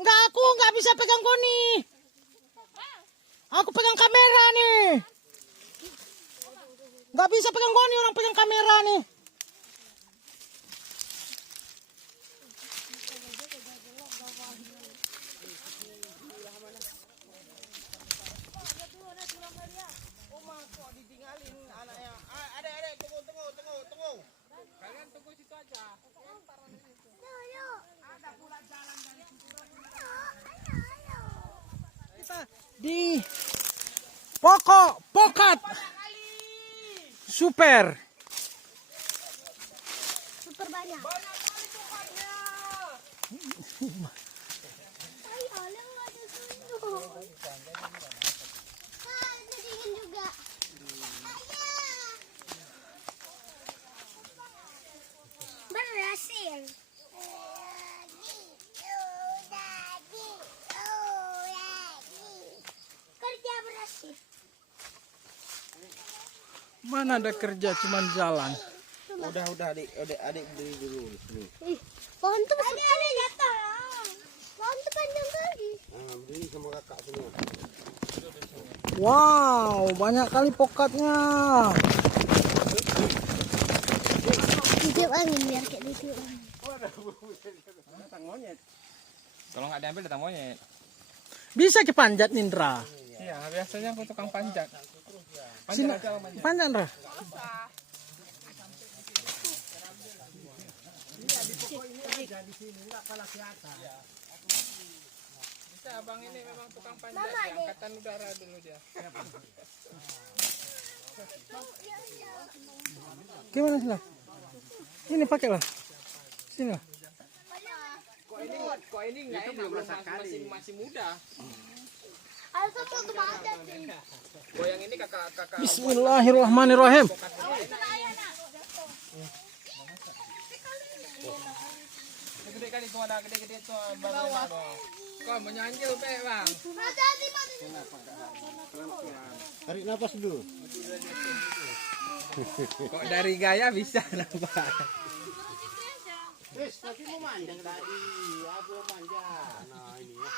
Enggak, aku nggak bisa pegang koni. Aku pegang kamera nih. Nggak bisa pegang koni, orang pegang kamera nih. Ditinggalin anaknya. Adek, tunggu. Kalian tunggu situ aja. Ada pula jalan dari situ. Kita di pokat super banyak. Banyak kali pokoknya. Ay, alam nggak ada susu. Ah, ada dingin juga. Berhasil. Kerja berhasil. mana ada kerja cuman jalan. Udah adik beli dulu sini. Pohon tuh ada jatuh. Pohon tuh panjang kali. Nah, beli sama kakak sini. Wow, banyak kali pokatnya. Ditiup angin biar kayak ditiup angin. Datang monyet. Kalau nggak diambil datang monyet. Bisa kepanjat Nindra. Iya, biasanya aku tukang panjat. Sini, panjat Nindra. Bisa abang ini memang tukang panjat ya. Angkatan udara dulu dia. Gimana sih lah? Ini pakai lah. Sini lah. Kok ini nggak enak masih muda. Aku mau kemana sih? Goyang ini kakak. Bismillahirrahmanirrahim. Gede kali itu ada gede itu bawah. Kau menyanjil pe bang. Tarik nafas dulu. Kok dari gaya bisa nampak. Tapi mau manjang tadi, aku mau manjang. Nah ini ya.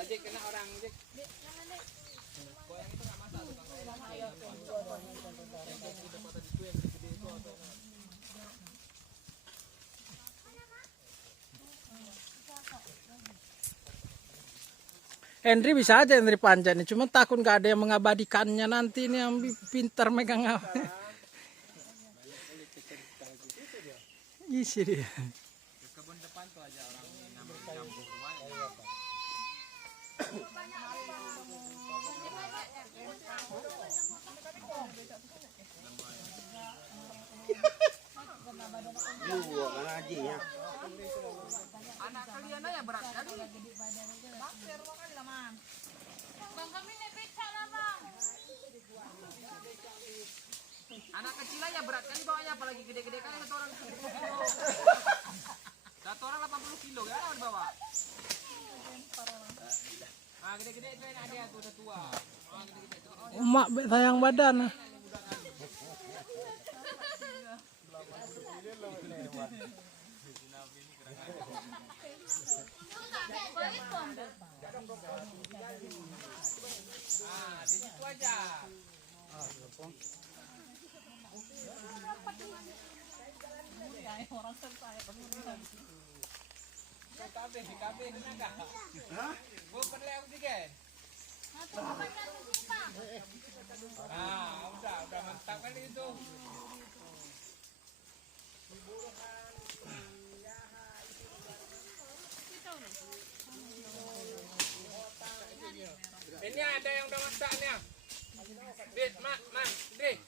Ajik kena orang ajik. Goyang itu nggak masalah. Henry bisa aja Henry panjat nih, cuma takut nggak ada yang mengabadikannya nanti ini yang pintar megang apa. Isi dia. Kebun depan tuh aja orang nyambung rumahnya. Dua kan aja ya. Anak kalian aja berat kali. Anak kecil aja berat kali bawanya, apalagi gede-gede kali satu orang. Satu orang 80 kilo ya orang bawa. Ah gede-gede itu enak dia tuh udah tua. Ah gede-gede itu. Emak sayang badan. Ah di situ aja. Kabeh naga. Hah? Gua perlu juga. Ah, udah mantap kali itu. Ini ada yang udah masaknya. Dit, man, dit.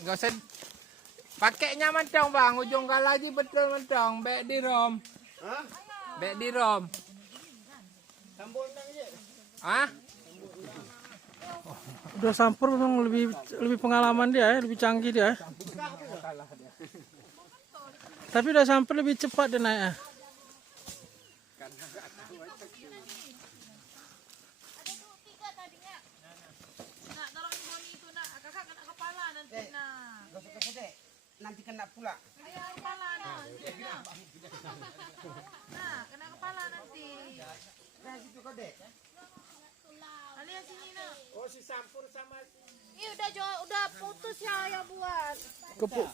Enggak usah pakai nyaman dong bang, ujung lagi betul dong, bek di rom. Hah? Bek di rom. Sambung aja. Hah? Udah sampur memang lebih pengalaman dia, lebih canggih dia. Tapi udah sampai lebih cepat dia naik. nanti kena pula. Kena kepala nanti. Nah, kena kepala nanti. Nah situ kau dek. Alias sini nak. Oh si Sampur sama Ini udah putus ya buat.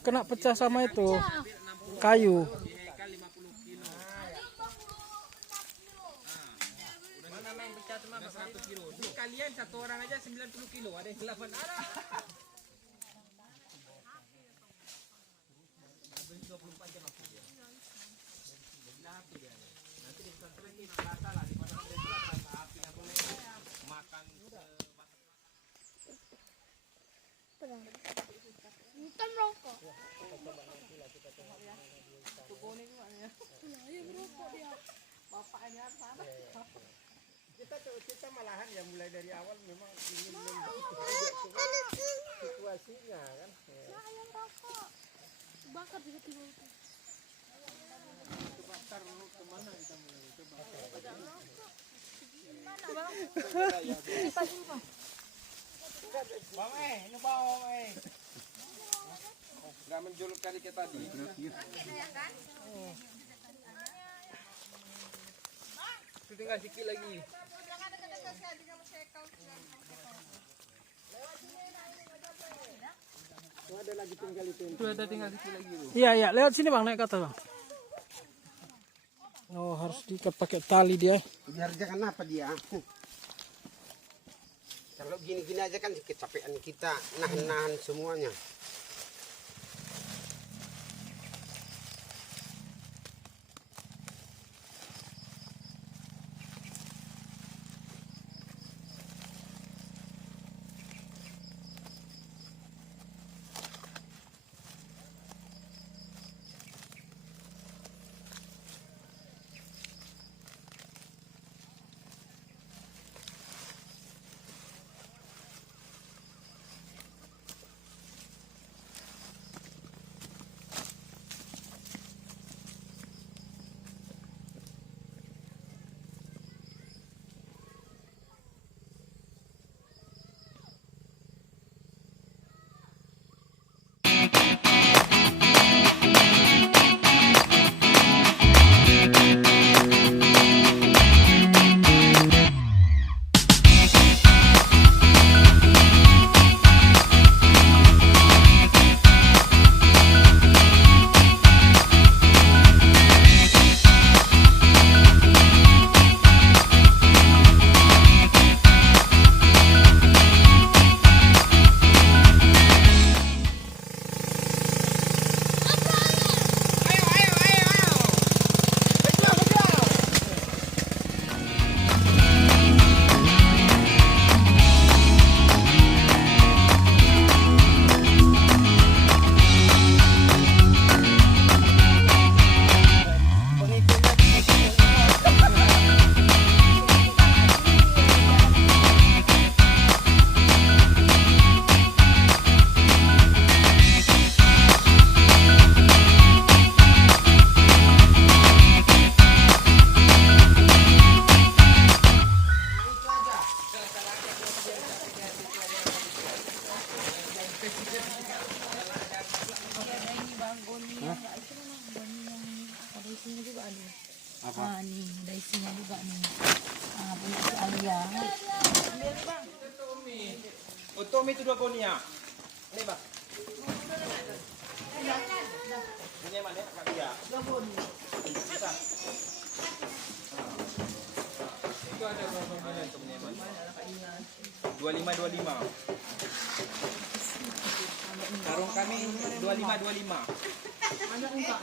Kena pecah sama itu kayu. Mana main pecah cuma 100 kilo. Jadi kalian satu orang aja 90 kilo. Ada yang 8 arah. Bukan rokok. kita malahan ya mulai dari awal memang ingin membuat situasinya kan. Ayam rokok. Bakar juga tiba-tiba. Bakar kemana kita mulai coba. Mana bang? Bang ini bang nggak menjuluk kali kita tadi. Itu tinggal dikit lagi. Ada lagi tinggal itu. Itu ada tinggal dikit lagi tuh. Iya iya, lewat sini bang, naik ke atas bang. Oh harus diikat pakai tali dia. Biar jangan apa dia. Kalau gini-gini aja kan kecapean kita nahan-nahan semuanya. Ah, nih, ada isinya juga nih. Ah, punya si Alia. Tommy itu 2 konia. Ini bang. Ini mana? Dia. Bisa. Itu ada berapa banyak untuk menyeman? 25. Karung kami 25. Ada enggak?